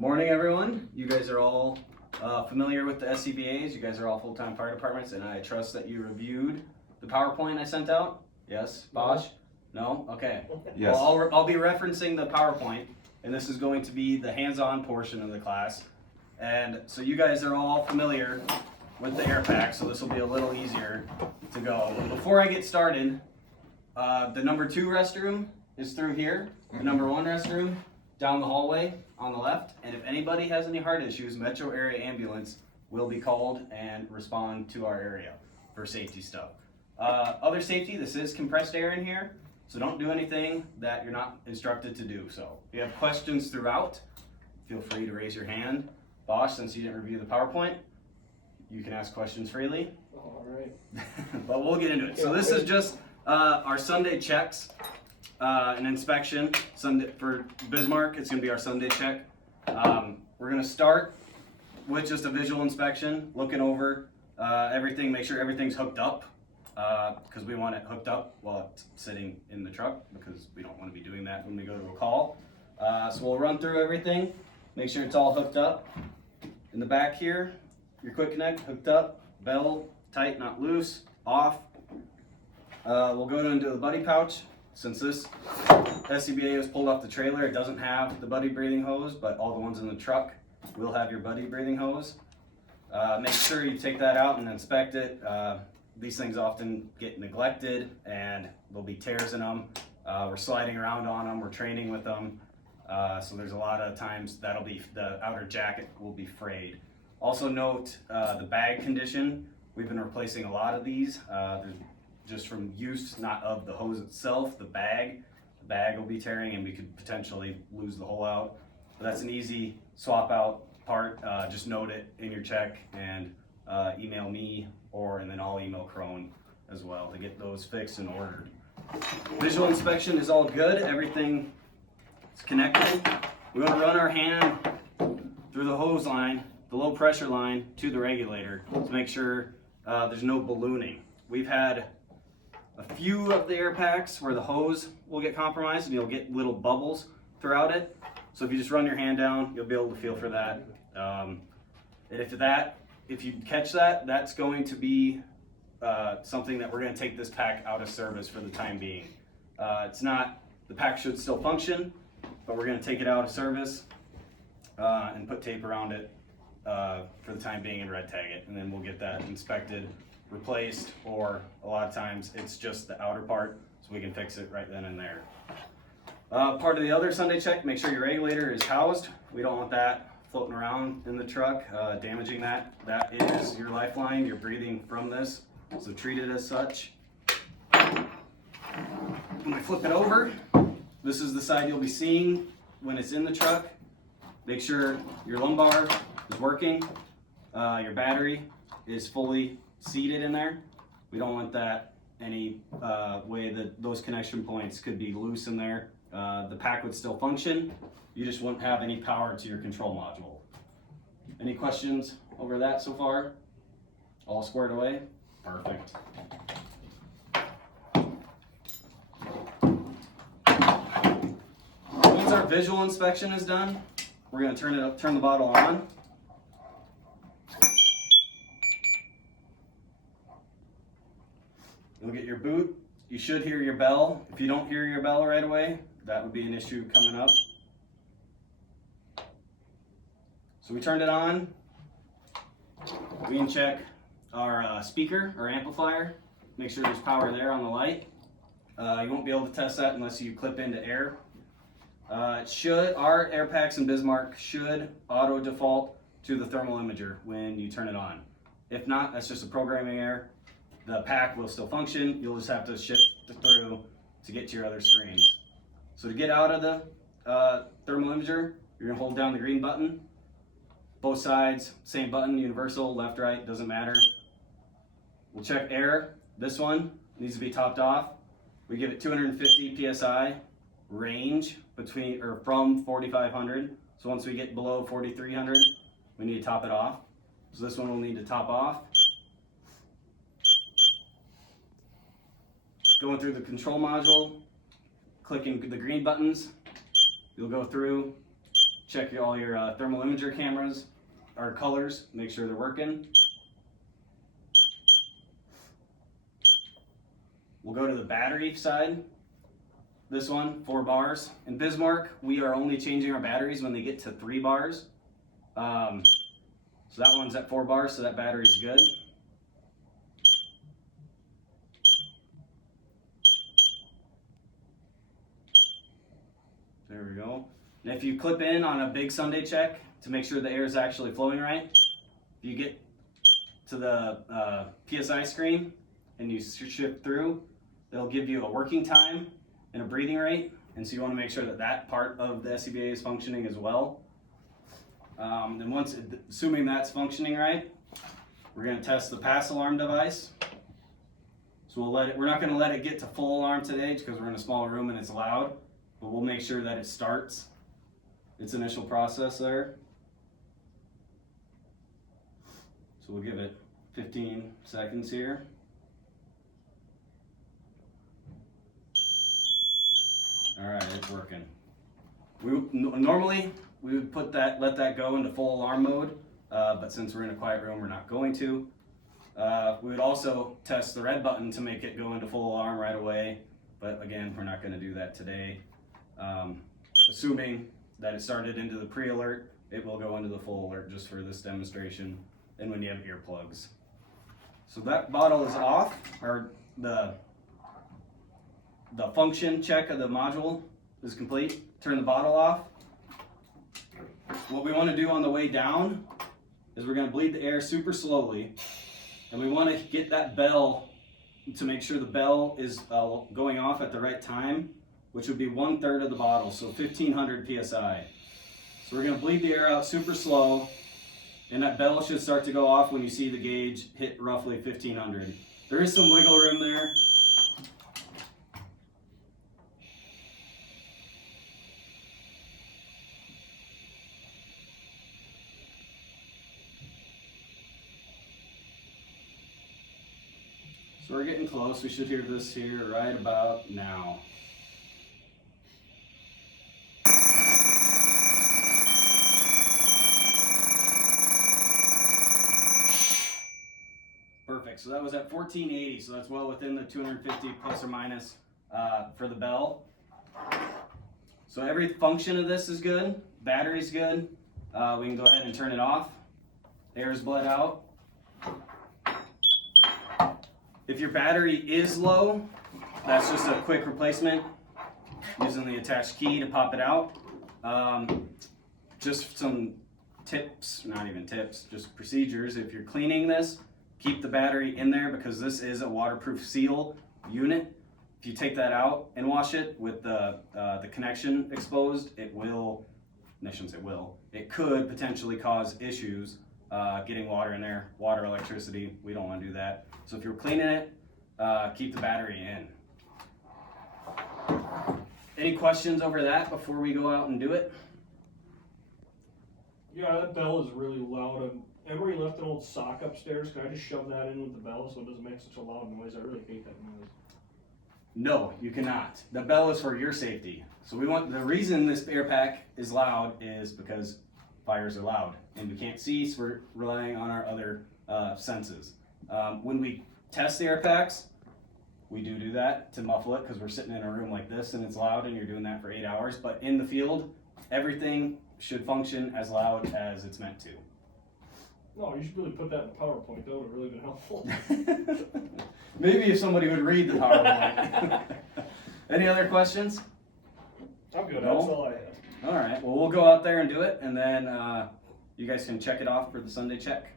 Good morning, everyone. You guys are all familiar with the SCBAs. You guys are all full-time fire departments, and I trust that you reviewed the PowerPoint I sent out. Yes, Bosch? No? Okay. Yes. Well, I'll be referencing the PowerPoint, and this is going to be the hands-on portion of the class. And so you guys are all familiar with the air pack, so this will be a little easier to go. But before I get started, the number 2 restroom is through here. The number 1 restroom down the hallway on the left. And if anybody has any heart issues, Metro Area Ambulance will be called and respond to our area for safety stuff. Other safety, this is compressed air in here, so don't do anything that you're not instructed to do. So if you have questions throughout, feel free to raise your hand. Bosch, since you didn't review the PowerPoint, you can ask questions freely. All right. But we'll get into it. So this is just our Sunday checks. An inspection Sunday for Bismarck. It's going to be our Sunday check. We're going to start with just a visual inspection, looking over everything, make sure everything's hooked up, because we want it hooked up while it's sitting in the truck, because we don't want to be doing that when we go to a call. So we'll run through everything, make sure it's all hooked up. In the back here, your quick connect hooked up, bell tight, not loose, off. We'll go into the buddy pouch. Since this SCBA was pulled off the trailer, it doesn't have the buddy breathing hose, but all the ones in the truck will have your buddy breathing hose. Make sure you take that out and inspect it. These things often get neglected and there'll be tears in them. We're sliding around on them, we're training with them. So there's a lot of times that'll be, the outer jacket will be frayed. Also note the bag condition. We've been replacing a lot of these. Just from use, not of the hose itself, the bag will be tearing and we could potentially lose the hole out. But that's an easy swap out part. Just note it in your check and email me, and then I'll email Crone as well to get those fixed and ordered. Visual inspection is all good. Everything is connected. We want to run our hand through the hose line, the low pressure line, to the regulator to make sure there's no ballooning. We've had a few of the air packs where the hose will get compromised and you'll get little bubbles throughout it. So if you just run your hand down, you'll be able to feel for that. And if you catch that, that's going to be something that we're going to take this pack out of service for the time being. The pack should still function, but we're going to take it out of service and put tape around it for the time being and red tag it, and then we'll get that inspected, replaced, or a lot of times it's just the outer part, so we can fix it right then and there. Part of the other Sunday check, make sure your regulator is housed. We don't want that floating around in the truck, damaging that. That is your lifeline. You're breathing from this, so treat it as such. When I flip it over, this is the side you'll be seeing when it's in the truck. Make sure your lumbar is working, your battery is fully seated in there. We don't want that any way that those connection points could be loose in there. The pack would still function. You just wouldn't have any power to your control module. Any questions over that so far? All squared away? Perfect. Once our visual inspection is done, we're going to turn the bottle on. You'll get your boot. You should hear your bell. If you don't hear your bell right away, that would be an issue coming up. So we turned it on. We can check our speaker or amplifier. Make sure there's power there on the light. You won't be able to test that unless you clip into air. Our air packs in Bismarck should auto default to the thermal imager when you turn it on. If not, that's just a programming error. The pack will still function. You'll just have to shift through to get to your other screens. So to get out of the thermal imager, you're gonna hold down the green button. Both sides, same button, universal, left, right, doesn't matter. We'll check air. This one needs to be topped off. We give it 250 PSI range from 4,500. So once we get below 4,300, we need to top it off. So this one will need to top off. Going through the control module, clicking the green buttons, you'll go through, check all your thermal imager cameras, or colors, make sure they're working. We'll go to the battery side. This one, 4 bars. In Bismarck, we are only changing our batteries when they get to 3 bars. So that one's at 4 bars, so that battery's good. There we go. And if you clip in on a big Sunday check to make sure the air is actually flowing right, if you get to the PSI screen and you shift through, it'll give you a working time and a breathing rate, and so you want to make sure that that part of the SCBA is functioning as well. Then once, assuming that's functioning right, we're going to test the pass alarm device. So we're not going to let it get to full alarm today because we're in a small room and it's loud, but we'll make sure that it starts its initial process there. So we'll give it 15 seconds here. All right, it's working. Normally we would let that go into full alarm mode, but since we're in a quiet room, we're not going to. We would also test the red button to make it go into full alarm right away, but again, we're not going to do that today. Assuming that it started into the pre-alert, it will go into the full alert just for this demonstration, and when you have earplugs. So that bottle is off, or the function check of the module is complete. Turn the bottle off. What we want to do on the way down is we're going to bleed the air super slowly, and we want to get that bell to make sure the bell is going off at the right time, which would be 1/3 of the bottle, so 1500 psi. So we're going to bleed the air out super slow, and that bell should start to go off when you see the gauge hit roughly 1500. There is some wiggle room there. So we're getting close. We should hear this here right about now. Perfect. So that was at 1480. So that's well within the 250 plus or minus for the bell. So every function of this is good. Battery's good. We can go ahead and turn it off. Air's bled out. If your battery is low, that's just a quick replacement using the attached key to pop it out. Just some tips, not even tips, just procedures. If you're cleaning this, keep the battery in there because this is a waterproof seal unit. If you take that out and wash it with the connection exposed, it could potentially cause issues getting water in there, water, electricity. We don't want to do that. So if you're cleaning it, keep the battery in. Any questions over that before we go out and do it? Yeah, that bell is really loud. Emery left an old sock upstairs. Can I just shove that in with the bell so it doesn't make such a loud noise? I really hate that noise. No, you cannot. The bell is for your safety. So the reason this air pack is loud is because fires are loud and we can't see, so we're relying on our other senses. When we test the air packs, we do that to muffle it because we're sitting in a room like this and it's loud and you're doing that for 8 hours. But in the field, everything should function as loud as it's meant to. No, you should really put that in PowerPoint. That would have really been helpful. Maybe if somebody would read the PowerPoint. Any other questions? I'm good. No? That's all I had. All right. Well, we'll go out there and do it, and then you guys can check it off for the Sunday check.